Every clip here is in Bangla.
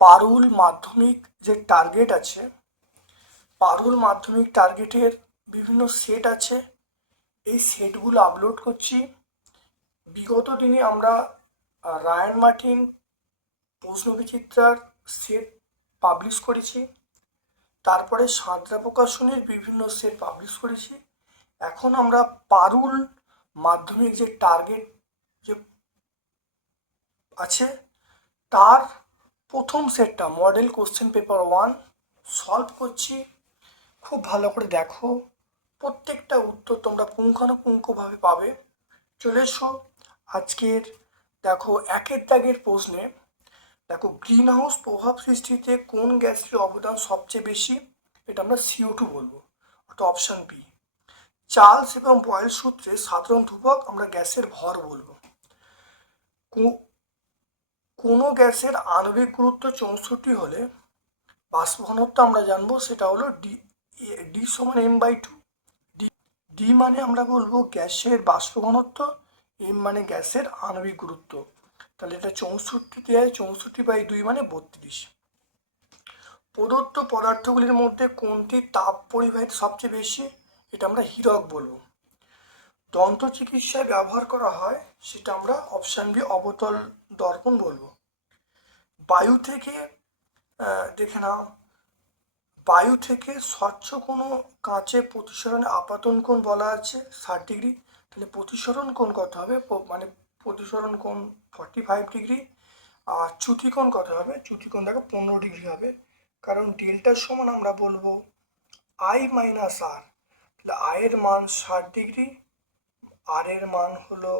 পারুল মাধ্যমিক যে টার্গেট আছে, পারুল মাধ্যমিক টার্গেটের বিভিন্ন সেট আছে। এই সেটগুলো আপলোড করছি। বিগত দিনে আমরা রায়ান মার্টিন প্রশ্নবিচিত্রার সেট পাবলিশ করেছি। তারপরে সাঁতরা প্রকাশনের বিভিন্ন সেট পাবলিশ করেছি। এখন আমরা পারুল মাধ্যমিক যে টার্গেট যে আছে, তার প্রথম সেটটা model question paper one solve করছি। খুব ভালো করে দেখো, প্রত্যেকটা উত্তর তোমরা পুঙ্খানুপুঙ্খভাবে পাবে। চলে এসো আজকের, দেখো, একের দাগের প্রশ্নে, দেখো গ্রিন হাউস প্রভাব সৃষ্টিতে কোন গ্যাসের অবদান সবচেয়ে বেশি? এটা আমরা সিও টু বলব, অর্থাৎ অপশান বি চার্লস এবং বয়েল সূত্রে সাধারণ ধ্রুবক আমরা গ্যাসের ভর বলব। কোনো গ্যাসের আণবিক গুরুত্ব চৌষট্টি হলে বাষ্প ঘনত্ব আমরা জানব, সেটা হলো ডি ডি সমান M by two D D মানে আমরা বলব গ্যাসের বাষ্প ঘনত্ব এম মানে গ্যাসের আণবিক গুরুত্ব। তাহলে এটা চৌষট্টি দেয় চৌষট্টি বাই দুই মানে বত্রিশ। প্রদত্ত পদার্থগুলির মধ্যে কোনটি তাপ পরিবাহিত সবচেয়ে বেশি? এটা আমরা হীরক বলব। দন্ত চিকিৎসায় ব্যবহার করা হয়, সেটা আমরা অপশান বি অবতল দর্পণ বলব। বায়ু থেকে দেখে নাও। বায়ু থেকে স্বচ্ছ কোনো কাঁচে প্রতিসরণে আপাতন কোণ বলা আছে, ষাট ডিগ্রি। তাহলে প্রতিসরণ কোণ কত হবে? মানে প্রতিসরণ কোণ ফর্টি ফাইভ ডিগ্রি আর চ্যুতি কোণ কত হবে? চ্যুতি কোণ দেখো পনেরো ডিগ্রি হবে। কারণ ডেল্টার সমান আমরা বলব আই মাইনাস আর তাহলে আয়ের মান ষাট ডিগ্রি আর এর মান হলো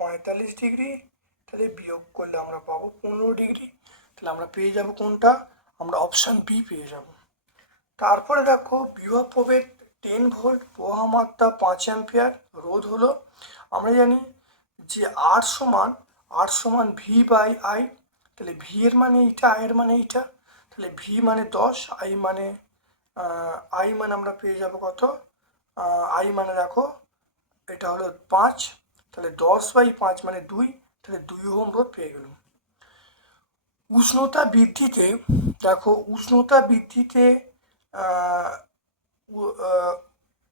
পঁয়তাল্লিশ ডিগ্রি তাহলে বিয়োগ করলে আমরা পাবো পনেরো ডিগ্রি তাহলে আমরা পেয়ে যাব কোনটা? আমরা অপশান বি পেয়ে যাব। তারপরে দেখো বিভব প্রভেদ টেন ভোল্ট প্রবাহ মাত্রা পাঁচ অ্যাম্পিয়ার রোধ হলো। আমরা জানি যে আর সমান আর সমান ভি বাই আই তাহলে ভি এর মানে এইটা আই এর মানে এইটা, তাহলে ভি মানে দশ আই মানে আই মানে আমরা পেয়ে যাব কত? আই মানে দেখো, এটা হলো পাঁচ, তাহলে দশ বাই পাঁচ মানে দুই, তাহলে দুই ওহম রোধ পেয়ে গেলাম। উষ্ণতা বৃদ্ধিতে, দেখো, উষ্ণতা বৃদ্ধিতে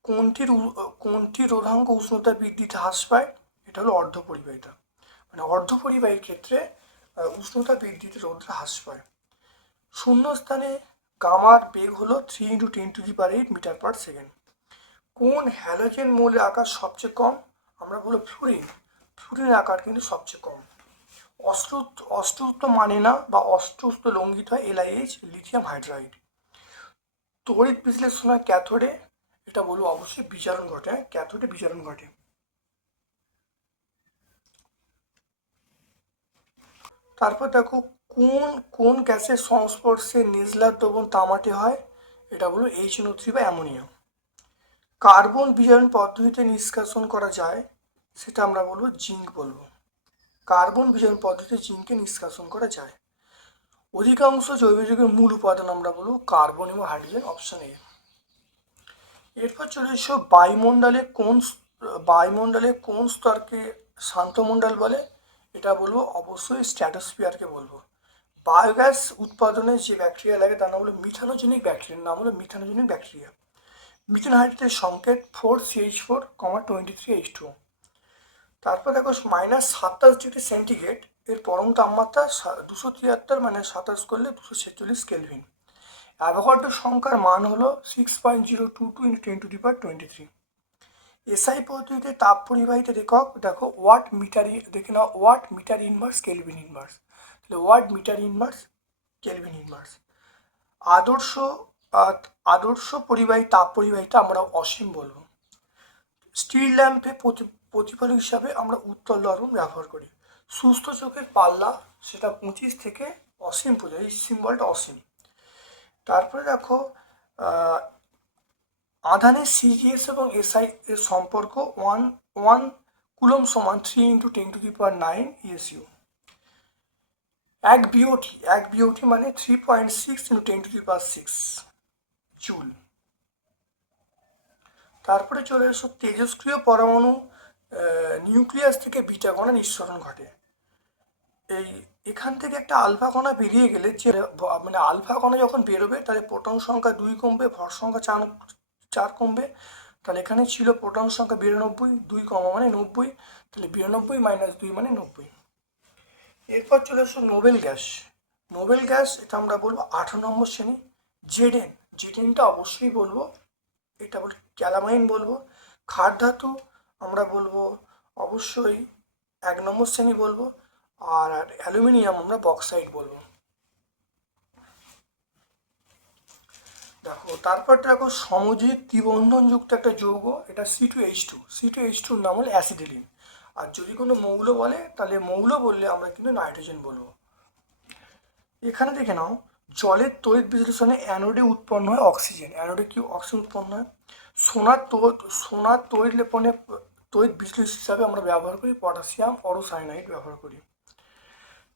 কোনটির কোনটির রোধাঙ্ক উষ্ণতা বৃদ্ধিতে হ্রাস পায়? এটা হলো অর্ধপরিবাহিতা মানে অর্ধ অর্ধপরিবাহীর ক্ষেত্রে উষ্ণতা বৃদ্ধিতে রোধটা হ্রাস পায়। শূন্য স্থানে গামার বেগ হলো three into ten to the power eight metre per second কোন হ্যালোজেন মৌলের আকার সবচেয়ে কম? আমরা বলব ফ্লুরিন ফ্লুরিনের আকার কিন্তু সবচেয়ে কম। অষ্টুত অষ্টুত্ব মানে না, বা অষ্টুত্ব লঙ্ঘিত হয় এলআইএইচ লিথিয়াম হাইড্রাইড তড়িৎ বিশ্লেষণের ক্যাথোডে, এটা বলব অবশ্যই বিচারণ ঘটে হ্যাঁ? ক্যাথোডে বিচারণ ঘটে। তারপর দেখো কোন কোন গ্যাসের সংস্পর্শে নিজলা দ্রবণ তামাটে হয়? এটা বলব এইচ নো থ্রি বা অ্যামোনিয়াম কার্বন বিজারণ পদ্ধতিতে নিষ্কাশন করা যায়, সেটা আমরা বলব জিঙ্ক বলব। কার্বন বিজারণ পদ্ধতিতে জিঙ্ককে নিষ্কাশন করা যায়। অধিকাংশ জৈব যৌগের মূল উপাদান আমরা বলব কার্বন এবং হাইড্রোজেন অপশন এ এরপর চলে এসো বায়ুমণ্ডলে কোন বায়ুমণ্ডলে কোন স্তরকে শান্তমণ্ডল বলে? এটা বলব অবশ্যই স্ট্র্যাটোস্ফিয়ারকে বলব। বায়োগ্যাস উৎপাদনে যে ব্যাকটেরিয়া লাগে তার নাম হলো মিথানোজেনিক ব্যাকটেরিয়ার নাম হলো মিথানোজেনিক ব্যাকটেরিয়া মিথেন হাইড্রেটের সংকেত four CH four comma twenty three H two তারপর দেখো মাইনাস সাতাশ ডিগ্রি সেন্টিগ্রেড এর পরম তাপমাত্রা দুশো তিয়াত্তর মানে সাতাশ করলে দুশো ছেচল্লিশ কেলভিন। অ্যাভোগাড্রো সংখ্যার মান হলো six point zero two two into ten to the power twenty three SI পদ্ধতিতে তাপ পরিবাহিত একক দেখো ওয়াট মিটার দেখে নাও, watt metre inverse kelvin inverse তাহলে watt metre inverse kelvin inverse আদর্শ আদর্শ পরিবাহী তাপ পরিবাহিতা আমরা অসীম বলব। স্টিল ল্যাম্পে প্রতি- প্রতিফলক হিসাবে আমরা উত্তল দর্পণ ব্যবহার করি। সুস্থ চোখের পাল্লা, সেটা পঁচিশ থেকে অসীম পর্যন্ত এই সিম্বলটা অসীম। তারপরে দেখো আধানের সিজিএস এবং এসআই এর সম্পর্ক ওয়ান ওয়ান কুলম সমান three into ten to the power nine ESU এক বিওটি এক বিওটি মানে three point six into ten to the power six joule তারপরে চলে এসো তেজস্ক্রিয় পরমাণু নিউক্লিয়াস থেকে বিটা কণা নিঃসরণ ঘটে। এই এখান থেকে একটা আলফা কণা বেরিয়ে গেলে যে মানে আলফা কণা যখন বেরোবে, তাহলে প্রোটন সংখ্যা দুই কমবে, ভর সংখ্যা চার চার কমবে। তাহলে এখানে ছিল প্রোটন সংখ্যা বিরানব্বই, দুই কমা মানে নব্বই, তাহলে বিরানব্বই মাইনাস দুই মানে নব্বই। এরপর চলে আসো নোবেল গ্যাস। নোবেল গ্যাস, এটা আমরা বলব আঠারো নম্বর শ্রেণি। জেডেন জেডেনটা অবশ্যই বলব, এটা বল ক্যালামাইন বলব। খার ধাতু আমরা বলব অবশ্যই এক নম্বর শ্রেণি বলব, আর অ্যালুমিনিয়াম আমরা বক্সাইড বলব। দেখো, তারপর দেখো সমজিৎ ত্রিবন্ধনযুক্ত একটা যৌগ, এটা C two H two C two H টুর নাম হলো অ্যাসিডিলিন আর যদি কোনো মৌল বলে, তাহলে মৌল বললে আমরা কিন্তু নাইট্রোজেন বলব। এখানে দেখে নাও, জলের তড়িৎ বিশ্লেষণে অ্যানোডে উৎপন্ন হয় অক্সিজেন অ্যানোডে কি অক্সিজেন উৎপন্ন হয়? সোনার সোনার তড়িৎ লেপনে তড়িৎ বিশ্লেষ হিসাবে আমরা ব্যবহার করি, পটাশিয়াম অরোসাইনাইড ব্যবহার করি।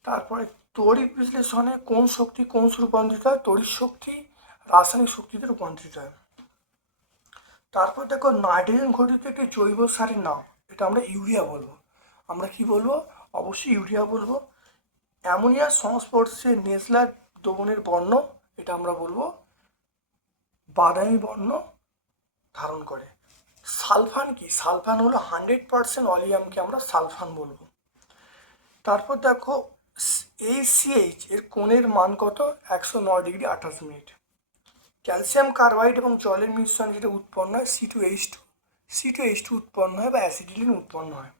তারপরে তড়িৎ বিশ্লেষণে কোন শক্তি কোন রূপান্তরিত হয়? তড়িৎ শক্তি রাসায়নিক শক্তিতে রূপান্তরিত হয়। তারপর দেখো, নাইট্রোজেন ঘটিত একটি জৈব সারের নাম, এটা আমরা ইউরিয়া বলব। আমরা কি বলব? অবশ্যই ইউরিয়া বলব। অ্যামোনিয়ার সংস্পর্শে নেসলা দ্রবণের বর্ণ, এটা আমরা বলব। বাদামি বর্ণ ধারণ করে। সালফান কি? সালফান হলো হান্ড্রেড পার্সেন্ট অলিয়ামকে আমরা সালফান বলব। তারপর দেখো এই সিএইচ এর কোণের মান কত? একশো নয় ডিগ্রি আঠাশ মিনিট। ক্যালসিয়াম কার্বাইড এবং জলের মিশ্রণ যেটা উৎপন্ন হয় C two H two C two H two উৎপন্ন হয় বা অ্যাসিডিলিন উৎপন্ন হয়।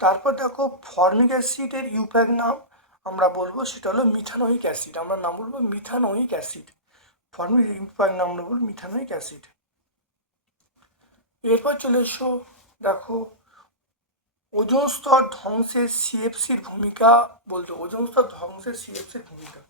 তারপর দেখো, ফর্মিক অ্যাসিডের ইউপ্যাক নাম আমরা বলব, সেটা হলো মিথানোইক অ্যাসিড। আমরা নাম বলব মিথানোইক অ্যাসিড। ফর্মিক ইউপ্যাক নাম আমরা বলব মিথানোইক অ্যাসিড। এরপর চলে এসো, দেখো, ওজন স্তর ধ্বংসে সিএফসির ভূমিকা বলতে, ওজন স্তর ধ্বংসে সিএফসির ভূমিকা।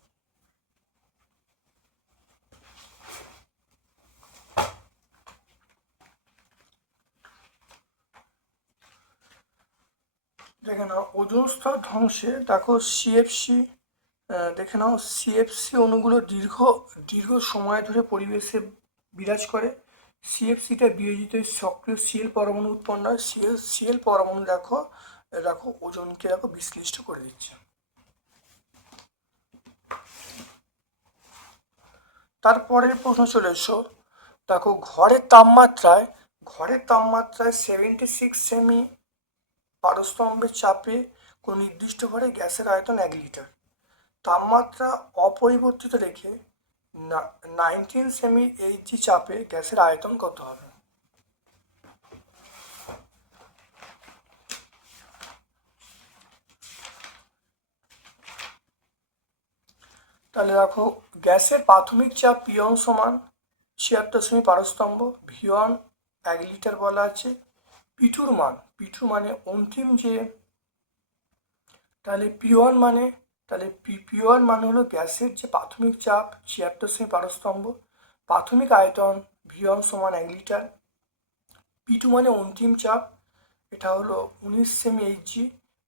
দেখে নাও, ওজন স্তর ধ্বংসে দেখো সিএফসি দেখে নাও সিএফসি অণুগুলো দীর্ঘ দীর্ঘ সময় ধরে পরিবেশে বিরাজ করে। সিএফসিটা বিয়োজিত সক্রিয় সিএল পরমাণু উৎপন্ন হয়। সিএল সিএল পরমাণু দেখো দেখো ওজনকে দেখো বিশ্লিষ্ট করে দিচ্ছে। তারপরের প্রশ্ন চলে এসো। দেখো ঘরের তাপমাত্রায় ঘরের তাপমাত্রায় সেভেন্টি সিক্স সেমি পারস্তম্ভের চাপে কোনো নির্দিষ্ট ঘরে গ্যাসের আয়তন এক লিটার। তাপমাত্রা অপরিবর্তিত রেখে নাইনটিন সেমি এইচজি চাপে গ্যাসের আয়তন কত হবে? তাহলে দেখো, গ্যাসের প্রাথমিক চাপ পিয়ন সমান ছিয়াত্তর সেমি পারস্তম্ভ ভিওয়ান এক লিটার বলা আছে। পিটুর মান পিটু মানে অন্তিম যে, তাহলে পিওয়ান মানে তাহলে পি পিওয়ান মানে হলো গ্যাসের যে প্রাথমিক চাপ, ছিয়াত্তর সেমি পারস্তম্ভ, প্রাথমিক আয়তন ভিওয়ান সমান এক লিটার। পিটু মানে অন্তিম চাপ, এটা হলো উনিশ সেমি এইচজি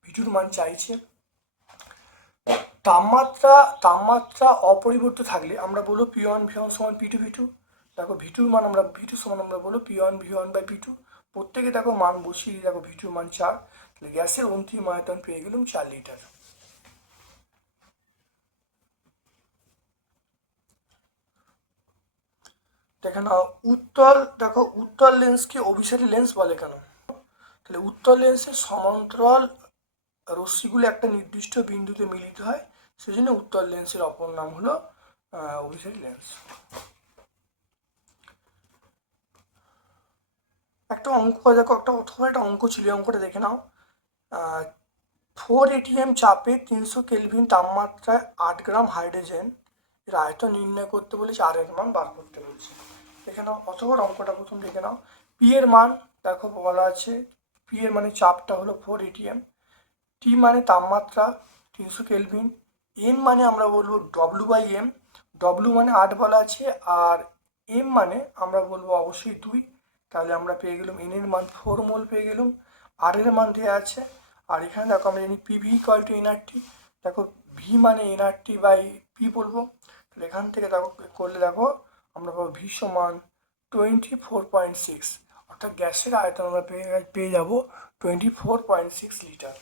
ভিটুর মান চাইছে। তাপমাত্রা তাপমাত্রা অপরিবর্তিত থাকলে আমরা বলব পি ওয়ান ভি ওয়ান সমান পি টু ভি টু। দেখো ভি টুর মান আমরা, ভি টু সমান আমরা বলব P one, V one by P two. প্রত্যেকে দেখো মান বসিয়ে দেখো ভি টুর মান চার। তাহলে গ্যাসের অন্তিম আয়তন পেয়ে গেলাম চার লিটার। দেখে নাও, উত্তল, দেখো উত্তল লেন্সকে অভিসারী লেন্স বলে কেন? তাহলে উত্তল লেন্সের সমান্তরাল রশ্মিগুলো একটা নির্দিষ্ট বিন্দুতে মিলিত হয়, সেজন্য উত্তল লেন্সের অপর নাম হলো অভিসারী লেন্স একটা অঙ্ক, দেখো একটা অথবা একটা অঙ্ক ছিল অঙ্কটা দেখে নাও। ফোর এটিএম চাপে তিনশো কেলভিন তাপমাত্রায় আট গ্রাম হাইড্রোজেন এর আয়তন নির্ণয় করতে বলেছে আর এর মান বার করতে বলছে। দেখে নাও অথবা অঙ্কটা প্রথম দেখে নাও। পি এর মান, দেখো বলা আছে পি এর মানে চাপটা হলো ফোর এটিএম টি মানে তাপমাত্রা, তিনশো কেলভিন এম মানে আমরা বলব ডব্লু বাই এম ডব্লু মানে আট বলা আছে, আর এম মানে আমরা বলব অবশ্যই দুই। তাহলে আমরা পেয়ে গেলাম এন এর মান ফোর মোল পেয়ে গেলাম। আর এর মান দেওয়া আছে। আর এখানে দেখো আমরা জানি P V equal to nRT দেখো ভি মানে এনআরটি বাই পি বলব। তাহলে এখান থেকে দেখো, করলে দেখো আমরা পাবো ভি সমান টোয়েন্টি ফোর পয়েন্ট সিক্স, অর্থাৎ গ্যাসের আয়তন আমরা পেয়ে পেয়ে যাব twenty four point six litre.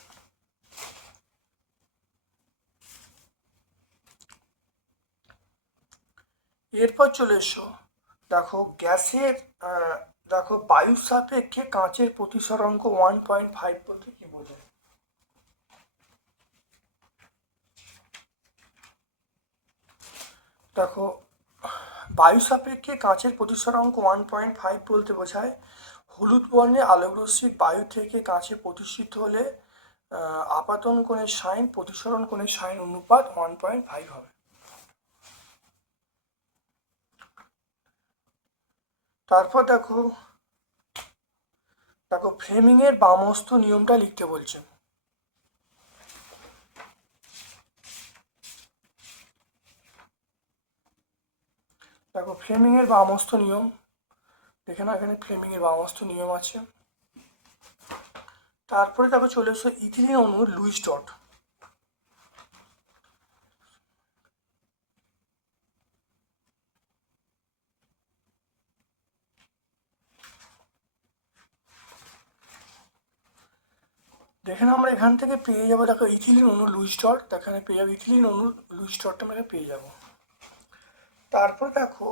এরপর চলে এসো। দেখো গ্যাসের দেখো বায়ুর সাপেক্ষে কাঁচের প্রতিসরাঙ্ক ওয়ান পয়েন্ট ফাইভ বলতে কি বোঝায়? দেখো বায়ু সাপেক্ষে কাঁচের প্রতিসরাঙ্ক ওয়ান পয়েন্ট ফাইভ বলতে বোঝায়। হলুদ বর্ণে আলোকরশ্মি বায়ু থেকে কাঁচে প্রতিষ্ঠিত হলে আপাতন কোণের সাইন, প্রতিসরণ কোণের সাইন অনুপাত ওয়ান পয়েন্ট ফাইভ হবে। তারপর দেখো দেখো ফ্রেমিংয়ের এর বামস্ত নিয়মটা লিখতে বলছে। দেখো ফ্রেমিং এর বামস্ত নিয়ম। দেখে না এখানে ফ্রেমিং এর বামস্ত নিয়ম আছে। তারপরে দেখো, চলে এসো ইথিলিন অণুর লুইস ডট। দেখেন আমরা এখান থেকে পেয়ে যাব, দেখো ইথিলিন অণু লুইস ডট। এখানে পেয়ে যাব, ইথিলিন অণু লুইস ডটটা আমরা পেয়ে যাব। তারপর দেখো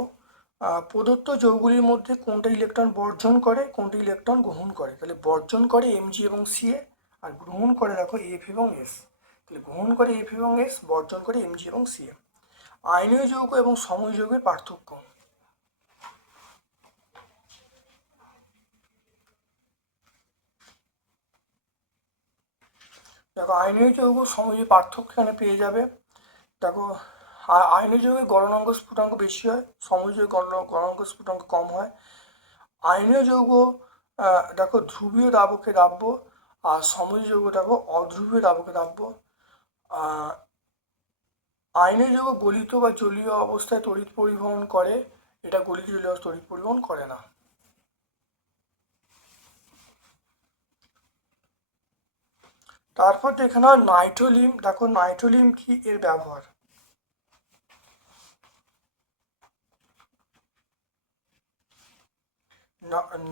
প্রদত্ত যৌগগুলির মধ্যে কোনটা ইলেকট্রন বর্জন করে, কোনটা ইলেকট্রন গ্রহণ করে। তাহলে বর্জন করে এমজি এবং সিএ আর গ্রহণ করে দেখো এফ এবং এস তাহলে গ্রহণ করে এফ এবং এস বর্জন করে এমজি এবং সিএ আয়নীয় যৌগ এবং সময় যৌগের পার্থক্য। দেখো, আয়নীয় যৌগ, সময় পার্থক্য এখানে পেয়ে যাবে। দেখো আ- আয়নীয় যৌগে গলনাঙ্ক স্ফুটাঙ্ক বেশি হয় সমযোগে গল গলনাঙ্ক স্ফুটাঙ্ক কম হয়। আয়নীয় যৌগ দেখো ধ্রুবীয় দাবকে দাব্য আর সময় যৌগ দেখো অধ্রুবীয় দাবকে দাব্য আয়নীয় যৌগ গলিত বা জলীয় অবস্থায় তড়িৎ পরিবহন করে, এটা গলিত জলীয় তড়িৎ পরিবহন করে না। তারপর দেখে নাও নাইট্রোলিম, দেখো নাইট্রোলিম কি এর ব্যবহার?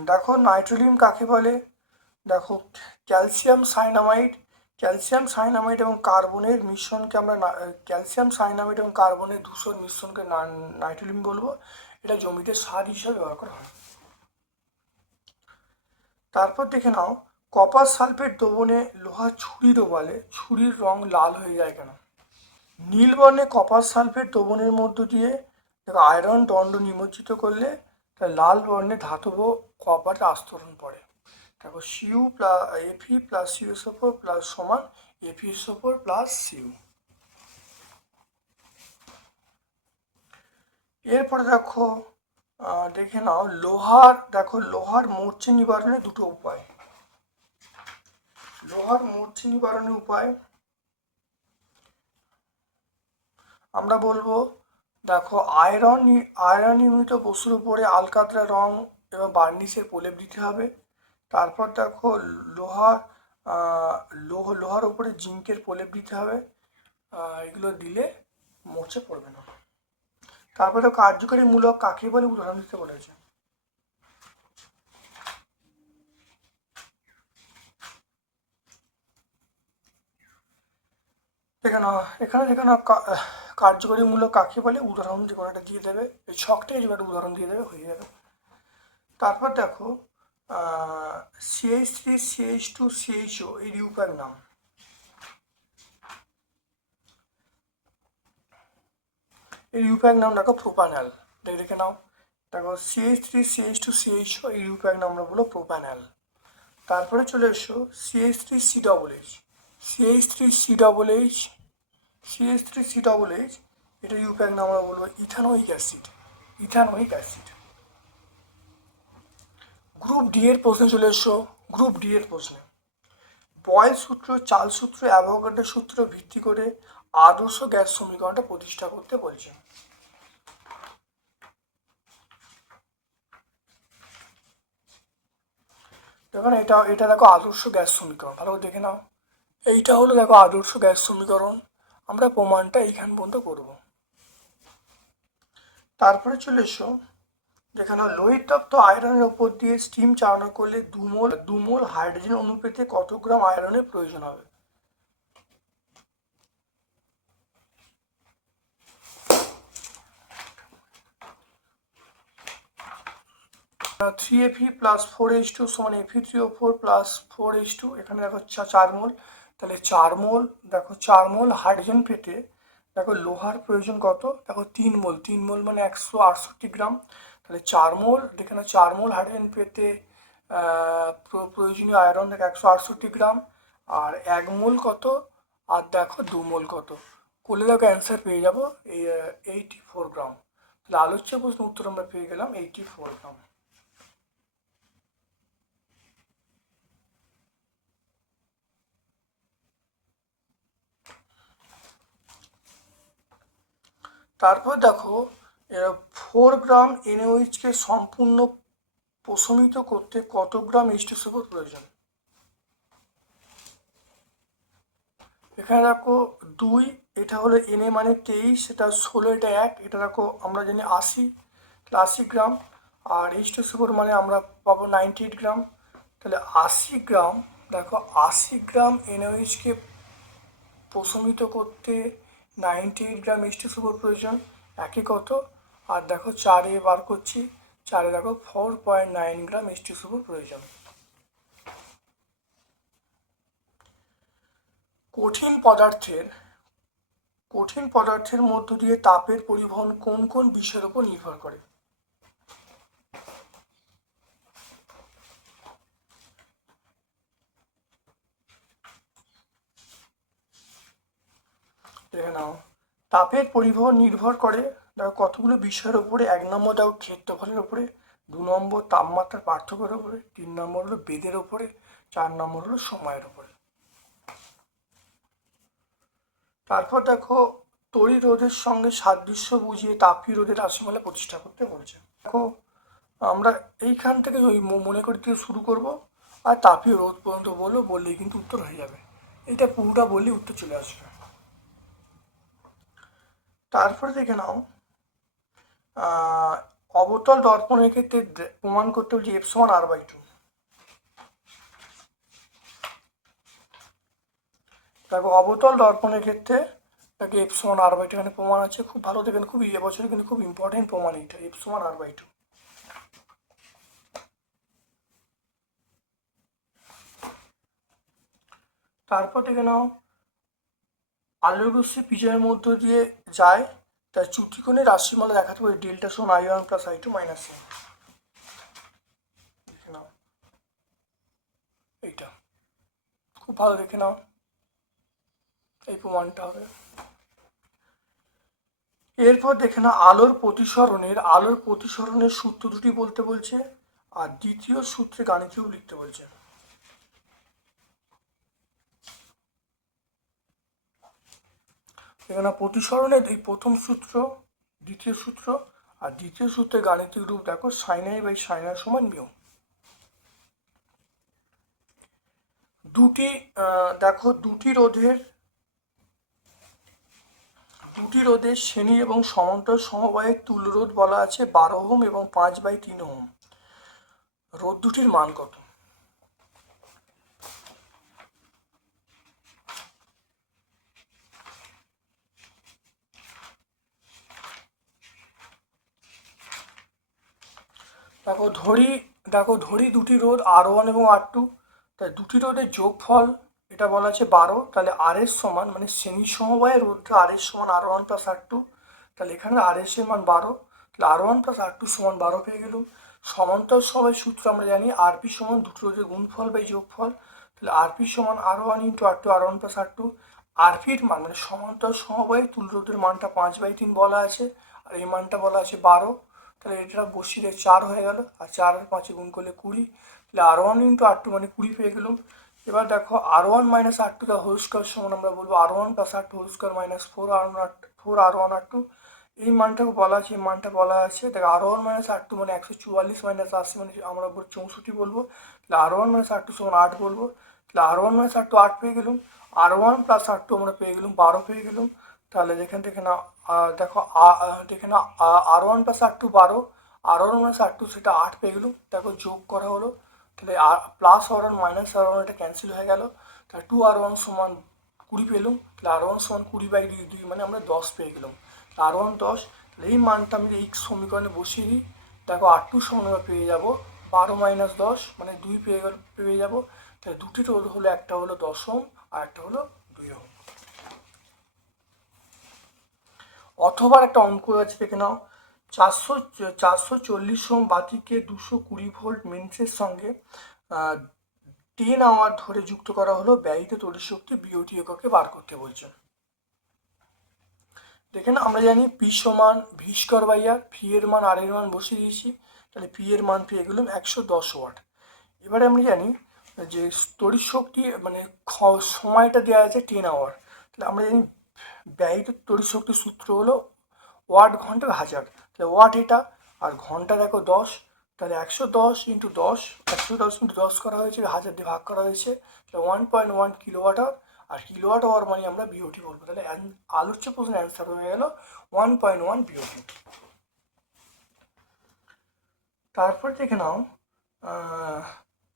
দেখো নাইট্রোলিম কাকে বলে? দেখো, ক্যালসিয়াম সাইনামাইড ক্যালসিয়াম সাইনামাইড এবং কার্বনের মিশ্রণকে আমরা ক্যালসিয়াম সাইনামাইড এবং কার্বনের ধূসর মিশ্রণকে নাইট্রোলিম বলব। এটা জমিতে সার হিসাবে ব্যবহার করা হয়। তারপর দেখে নাও, কপার সালফেট দ্রবণে লোহা ছুরি ডোবালে ছুরির রং লাল হয়ে যায় কেন? নীল বর্ণে কপার সালফেট দ্রবণের মধ্য দিয়ে, দেখো, আয়রন, দণ্ড নিমজ্জিত করলে তা লাল বর্ণে ধাতব কপার আস্তরণ পড়ে। দেখো সিউ প্লাস এফি প্লাস সিউসোফোর প্লাস সমান এফিসোফোর প্লাস সিউ। এরপরে দেখো দেখে নাও, লোহার, দেখো লোহার মরচে নিবারণের দুটো উপায়। লোহার মরচে নিবারণের উপায় আমরা বলব দেখো আয়রন আয়রন নির্মিত বস্তুর উপরে আলকাতরা রং এবং বার্নিশের প্রলেপ দিতে হবে। তারপর দেখো, লোহার লোহ, লোহার উপরে জিঙ্কের প্রলেপ দিতে হবে। এগুলো দিলে মরচে পড়বে না। তারপরে তো কার্যকরী মূলক কাকে বলে উদাহরণ দিতে বলেছে? এখানে এখানে যেখানে কা- কার্যকরী মূলক কাকে বলে উদাহরণ যে একটা দিয়ে দেবে এই ছকটাই যে একটা উদাহরণ দিয়ে দেবে হয়ে যাবে তারপর দেখো CH three CH two CHO এই রিউপ্যাক নাম এই রিউপ্যাক নাম দেখো প্রোপানেল দেখে দেখে নাও দেখো CH three CH two CHO এই রিউপ্যাক নাম আমরা বলো প্রোপানেল তারপরে চলে এসো CH three C double H CH three C double H CH three C double H এটা ইউপ্যাক নাম আমরা বলব ethanoic acid ethanoic acid group D এর প্রশ্নে চলে এসো গ্রুপ ডি এর প্রশ্নে। বয়েল সূত্র চাল সূত্র অ্যাভোগাড্রো সূত্র ভিত্তি করে আদর্শ গ্যাস সমীকরণটা প্রতিষ্ঠা করতে বলছে। দেখো এটা এটা দেখো আদর্শ গ্যাস সমীকরণ, ভালো দেখে নাও। এইটা হলো, দেখো আদর্শ গ্যাস সমীকরণ। আমরা প্রমাণটা এইখান পর্যন্ত করব। তারপরে চলে এসো, যেখানে লোহিত তপ্ত আয়রনের ওপর দিয়ে স্টিম চালানো করলে দুমোল দুমোল হাইড্রোজেন অণু পেতে কত গ্রাম আয়রনের প্রয়োজন হবে? Three Fe plus four H two সমান Fe three O four plus four H two এখানে দেখো চার মোল তাহলে চার মোল দেখো চার মোল হাইড্রোজেন পেতে, দেখো লোহার প্রয়োজন কত? দেখো তিন মোল তিন মোল মানে একশো আটষট্টি গ্রাম। তাহলে চার মোল এখানে চার মোল হাইড্রোজেন পেতে প্রয়োজনীয় আয়রন দেখো একশো আটষট্টি গ্রাম। আর এক মোল কত? আর দেখো দু মোল কত? করলে দেখো অ্যান্সার পেয়ে যাব, এই এইটি ফোর গ্রাম। তাহলে আলোচ্য প্রশ্ন উত্তর আমরা পেয়ে গেলাম এইটি ফোর গ্রাম। তারপর দেখো ফোর গ্রাম এনওইচকে সম্পূর্ণ প্রশমিত করতে কত গ্রাম ইস্টোসেপর প্রয়োজন? এখানে দেখো দুই, এটা হলো এনএ মানে তেইশ, এটা ষোলো, এটা এক, এটা দেখো আমরা জানি আশি আশি গ্রাম আর ইস্টোসেপর মানে আমরা পাবো নাইনটি এইট গ্রাম তাহলে আশি গ্রাম দেখো আশি গ্রাম এনওইচকে প্রশমিত করতে নাইনটি গ্রাম মিষ্টি সুপার প্রয়োজন। একই কত? আর দেখো চারে বার করছি। চারে দেখো ফোর পয়েন্ট নাইন গ্রাম মিষ্টি সুপার প্রয়োজন। কঠিন পদার্থের কঠিন পদার্থের মধ্য দিয়ে তাপের পরিবহন কোন কোন বিষয়ের উপর নির্ভর করে? দেখে নাও। তাপের পরিবহন নির্ভর করে। দেখো, কতগুলো বিষয়ের উপরে, এক নম্বর দেখো, ক্ষেত্রফলের উপরে, দু নম্বর তাপমাত্রার পার্থক্যের উপরে, তিন নম্বর হলো বেদের উপরে, চার নম্বর হলো সময়ের উপরে। তারপর দেখো তড়ি রোধের সঙ্গে সাদৃশ্য বুঝিয়ে তাপি রোধের রাশিমালা প্রতিষ্ঠা করতে বলছে। দেখো, আমরা এইখান থেকে ওই মনে করি দিয়ে শুরু করব, আর তাপীয় রোধ পর্যন্ত বলব, বললেই কিন্তু উত্তর হয়ে যাবে। এটা পুরোটা বললেই উত্তর চলে আসবে। তারপরে দেখে নাও অবতল দর্পণের ক্ষেত্রে প্রমাণ করতে বলছি এফ সমান আর বাই টু। দেখো, অবতল দর্পণের ক্ষেত্রে দেখো এফ সমান আর বাই টু এখানে প্রমাণ আছে। খুব ভালো দেখেন খুব এবছর কিন্তু খুব ইম্পর্টেন্ট প্রমাণ এটা এফ সমান আর বাই টু। তারপর দেখে নাও আলোর রশ্মি পিজের মধ্য দিয়ে যায়, তাই চুটিকোণের রাশিমালা দেখাতে পারে ডেল্টা সমান I one plus I two minus N দেখে নাও। এইটা। খুব ভালো দেখে নাও। এই প্রমাণটা হবে। এরপর দেখে নাও আলোর প্রতিসরণের আলোর প্রতিসরণের সূত্র দুটি বলতে বলছে, আর দ্বিতীয় সূত্রে গাণিতিক লিখতে বলছে। এখানে প্রতিসরণের এই প্রথম সূত্র, দ্বিতীয় সূত্র আর দ্বিতীয় সূত্রের গাণিতিক রূপ দেখো, সাইনাই বাই সাইনার সমান মিউ। দুটি দেখো, দুটি রোধের দুটি রোধের শ্রেণি এবং সমান্তর সমবায়ের তুল্যরোধ বলা আছে বারো ওহম এবং পাঁচ বাই তিন ওহম। রোধ দুটির মান কত? দেখো ধরি দেখো ধরি দুটি রোধ আর ওয়ান এবং আর টু তাই দুটি রোধের যোগফল এটা বলা আছে বারো, তাহলে আর এর সমান মানে শ্রেণি সমবায়ের রোধটা আর এর সমান R one plus R two তাহলে এখানে আর এর মান বারো, তাহলে R one plus R two সমান বারো পেয়ে গেলাম। সমান্তর সবাই সূত্র আমরা জানি আর পি সমান দুটো রোধের গুণফল বাই যোগফল। তাহলে আর পি সমান R one into R two R one plus R two R পির মান মানে সমান্তর সমবায়ে তুল রোধের মানটা পাঁচ বাই তিন বলা আছে, আর এই মানটা বলা আছে বারো। তাহলে এটা বসিয়ে চার হয়ে গেল, আর চার আর পাঁচে গুণ করলে কুড়ি। তাহলে R one into R two মানে কুড়ি পেয়ে গেলাম এবার দেখো R one minus R two the whole square সমান আমরা বলব R one plus R two whole square minus four R one R four R one R two এই মানটাকে বলা আছে, এই মানটা বলা আছে। দেখো R one minus R two মানে একশো চুয়াল্লিশ মাইনাস আশি মানে আমরা চৌষট্টি বলব। তাহলে R one minus R two সমান আট বলব। তাহলে R one minus R two আট পেয়ে গেলাম। R one plus R two আমরা পেয়ে গেলাম, বারো পেয়ে গেলাম। তাহলে যেখান থেকে না দেখো দেখে না R one plus R two বারো R one minus R two সেটা আট পেয়ে গেলাম। দেখো, যোগ করা হলো। তাহলে R plus R one minus R one এটা ক্যান্সেল হয়ে গেল। তাহলে টু আর ওয়ান সমান কুড়ি পেলাম। তাহলে আর ওয়ান সমান কুড়ি বাই দুই দুই মানে আমরা দশ পেয়ে গেলাম। আর ওয়ান দশ, তাহলে এই মানটা আমি এই সমীকরণে বসিয়ে দিই। দেখো আর টু সমান আমরা পেয়ে যাব। বারো মাইনাস দশ মানে দুই পেয়ে গেল, পেয়ে যাব। তাহলে দুটি রোধ হলো, একটা হলো দশ ওহম আর একটা হলো দুই ওহম অথবা একটা অঙ্ক আছে, দেখে নাও। চারশো চারশো চল্লিশ ওহম বাতিকে দুশো কুড়ি ভোল্ট মেন্সের সঙ্গে টেন আওয়ার ধরে যুক্ত করা হলো। ব্যয়িত তড়িৎ শক্তি বিওটি এককে বার করতে বলছে। দেখেন আমরা জানি পি সমান V square by R V এর মান আর এর মান বসিয়ে দিয়েছি। তাহলে পি এর মান পেয়ে গেলাম একশো দশ ওয়াট। এবারে আমরা জানি যে তড়িৎ শক্তি মানে সময়টা দেওয়া আছে টেন আওয়ার তাহলে আমরা জানি ব্যয়িত তড়িৎ শক্তির সূত্র হলো ওয়াট ঘণ্টার হাজার। তাহলে ওয়াট এটা? আর ঘণ্টা দেখো দশ, তাহলে একশো দশ ইন্টু দশ, একশো দশ ইন্টু দশ করা হয়েছে, হাজার দিয়ে ভাগ করা হয়েছে, তাহলে one point one kilowatt hour আর কিলোওয়াট আওয়ার মানে আমরা বিওটি বলব। তাহলে আলোচ্য প্রশ্নের অ্যান্সার হয়ে গেল ওয়ান পয়েন্ট ওয়ান বিওটি তারপর দেখে নাও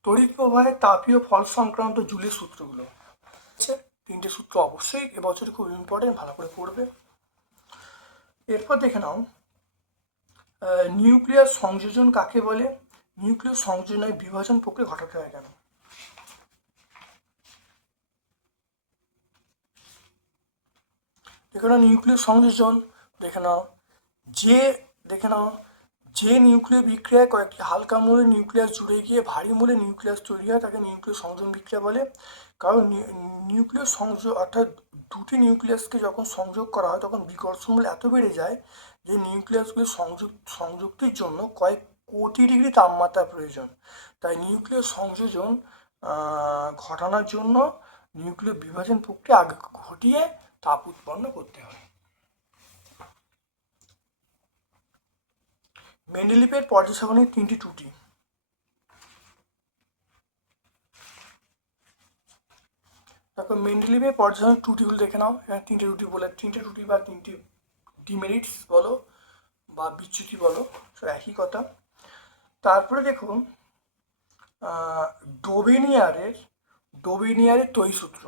তড়িৎ প্রবাহে তাপীয় ফল সংক্রান্ত জুলের সূত্রগুলো। আছে তিনটে সূত্র অবশ্যই এবছরে খুব ইম্পর্টেন্ট ভালো করে পড়বে। এরপর দেখে নাও নিউক্লিয়ার সংযোজন কাকে বলে? নিউক্লিয়ার সংযোজনের বিভাজন প্রক্রিয়া ঘটাতে হয় কেন? দেখে নাও নিউক্লিয়ার সংযোজন, দেখে নাও। যে, দেখে নাও, যে নিউক্লিয় বিক্রিয়ায় কয়েকটি হালকা মূলের নিউক্লিয়াস জুড়ে গিয়ে ভারী মূলের নিউক্লিয়াস তৈরি হয়, তাকে নিউক্লিয় সংযোজন বিক্রিয়া বলে। কারণ নিউক্লিয় সংযোগ, অর্থাৎ দুটি নিউক্লিয়াসকে যখন সংযোগ করা হয়, তখন বিকর্ষণ মূল এত বেড়ে যায় যে নিউক্লিয়াসগুলি সংযোগ, সংযুক্তির জন্য কয়েক কোটি ডিগ্রি তাপমাত্রা প্রয়োজন। তাই নিউক্লিয় সংযোজন ঘটানোর জন্য নিউক্লিয় বিভাজন প্রক্রিয়া আগে ঘটিয়ে তাপ উৎপন্ন করতে হয়। মেন্ডেলিপের পর্যবেক্ষণের তিনটি ত্রুটি। তারপর মেন্ডেলিপের পর্যবেক্ষণের ত্রুটিগুলো দেখে নাও। এখানে তিনটে ত্রুটি বলে তিনটে ত্রুটি বা তিনটি ডিমেরিটস বলো বা বিচ্যুতি বলো, সব একই কথা। তারপরে দেখুন ডোবেনিয়ারের ডোবেনিয়ারের তৈ সূত্র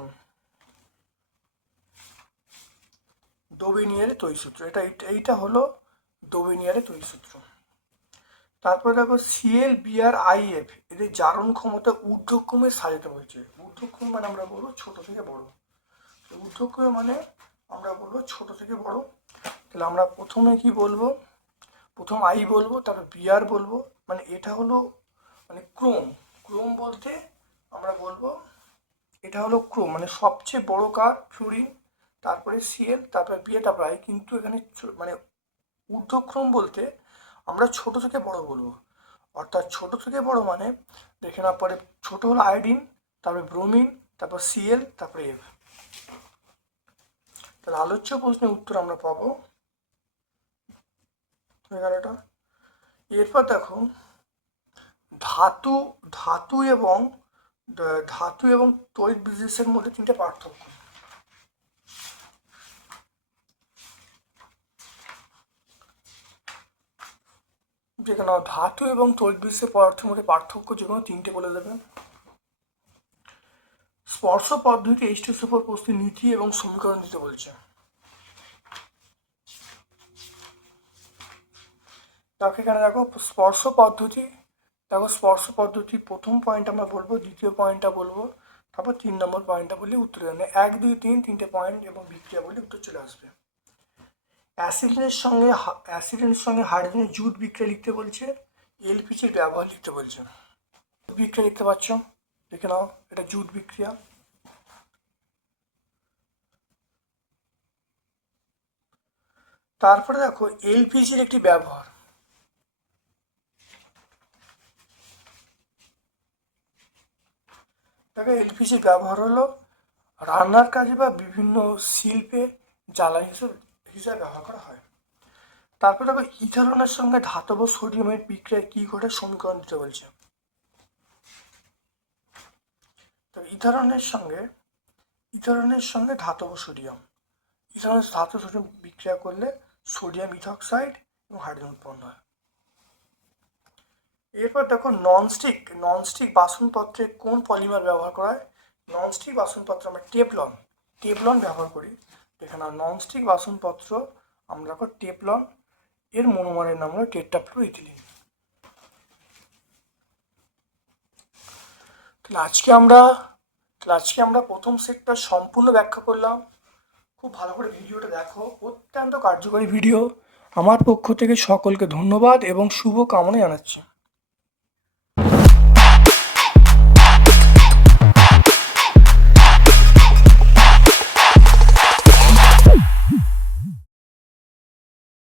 ডোবেনিয়ারের তৈ সূত্র এটা, এইটা হলো ডোবেনিয়ারের তৈ সূত্র তারপরে দেখো সিএল বিআর আইএফ এদের জারণ ক্ষমতা ঊর্ধ্বক্রমে সাজাতে হয়েছে। ঊর্ধ্বক্রম মানে আমরা বলব ছোট থেকে বড়। তো ঊর্ধ্বক্রমে মানে আমরা বলব ছোট থেকে বড়। তাহলে আমরা প্রথমে কি বলব? প্রথম আই বলব, তারপর বিআর বলব। মানে এটা হলো মানে ক্রোম। ক্রোম বলতে আমরা বলব, এটা হলো ক্রোম। মানে সবচেয়ে বড় কার? ফ্লুরিন। তারপরে সিএল তারপরে বিএ তারপরে আই কিন্তু এখানে মানে ঊর্ধ্বক্রম বলতে আমরা ছোট থেকে বড় বলব। অর্থাৎ ছোট থেকে বড় মানে দেখে না পরে ছোট হলো আয়োডিন তারপরে ব্রোমিন তারপর সিএল তারপরে এফ তাহলে আলোচ্য প্রশ্নের উত্তর আমরা পাবো। এগারোটা এরপর দেখো, ধাতু ধাতু এবং ধাতু এবং তড়িৎ বিদ্যুতের মধ্যে তিনটে পার্থক্য। যেখানে ধাতু এবং তড়িৎ বিদ্যুতের পদার্থের মধ্যে পার্থক্য যে কোনো তিনটে বলে দেবেন। স্পর্শ পদ্ধতি এইচ টু সুপার প্রস্তুতি নীতি এবং সমীকরণ দিতে বলছে। দেখো এখানে দেখো, স্পর্শ পদ্ধতি, দেখো স্পর্শ পদ্ধতি প্রথম পয়েন্ট আমরা বলব, দ্বিতীয় পয়েন্টটা বলব, তারপর তিন নম্বর পয়েন্টটা বললে উত্তর দেবে। এক, দুই, তিন, তিনটে পয়েন্ট এবং বিক্রিয়া বললে উত্তর চলে আসবে। অ্যাসিডের সঙ্গে অ্যাসিডের সঙ্গে হাইড্রোজেনের জুট বিক্রিয়া লিখতে বলছে এলপিজির ব্যবহার লিখতে বলছে। বিক্রিয়া লিখতে পাচ্ছ? দেখে নাও, এটা জুট বিক্রিয়া। তারপরে দেখো এলপিজির একটি ব্যবহার। দেখো এলপিজির ব্যবহার হলো রান্নার কাজে বা বিভিন্ন শিল্পে জ্বালানি হিসেবে হিসেবে ব্যবহার করা হয়। তারপর দেখো, ইথানলের সঙ্গে ধাতব সোডিয়ামের বিক্রিয়ায় কি ঘটে সমীকরণ দিতে বলছে। তো ইথানলের সঙ্গে ইথানলের সঙ্গে ধাতব সোডিয়াম। ইথানলের ধাতব সোডিয়াম বিক্রিয়া করলে সোডিয়াম ইথক্সাইড এবং হাইড্রোজেন উৎপন্ন হয়। এরপর দেখো ননস্টিক ননস্টিক বাসনপত্রে কোন পলিমার ব্যবহার করা হয়? ননস্টিক বাসনপত্র আমরা টেপলন টেপলন ব্যবহার করি। এখানে ননস্টিক বাসনপত্র, আমরা দেখো টেপলন, এর মনোমারের নাম হলো টেট্রাফ্লু ইথিলিন তাহলে আজকে আমরা আজকে আমরা প্রথম সেটটা সম্পূর্ণ ব্যাখ্যা করলাম। খুব ভালো করে ভিডিওটা দেখো। অত্যন্ত কার্যকরী ভিডিও। আমার পক্ষ থেকে সকলকে ধন্যবাদ এবং শুভ কামনা জানাচ্ছি।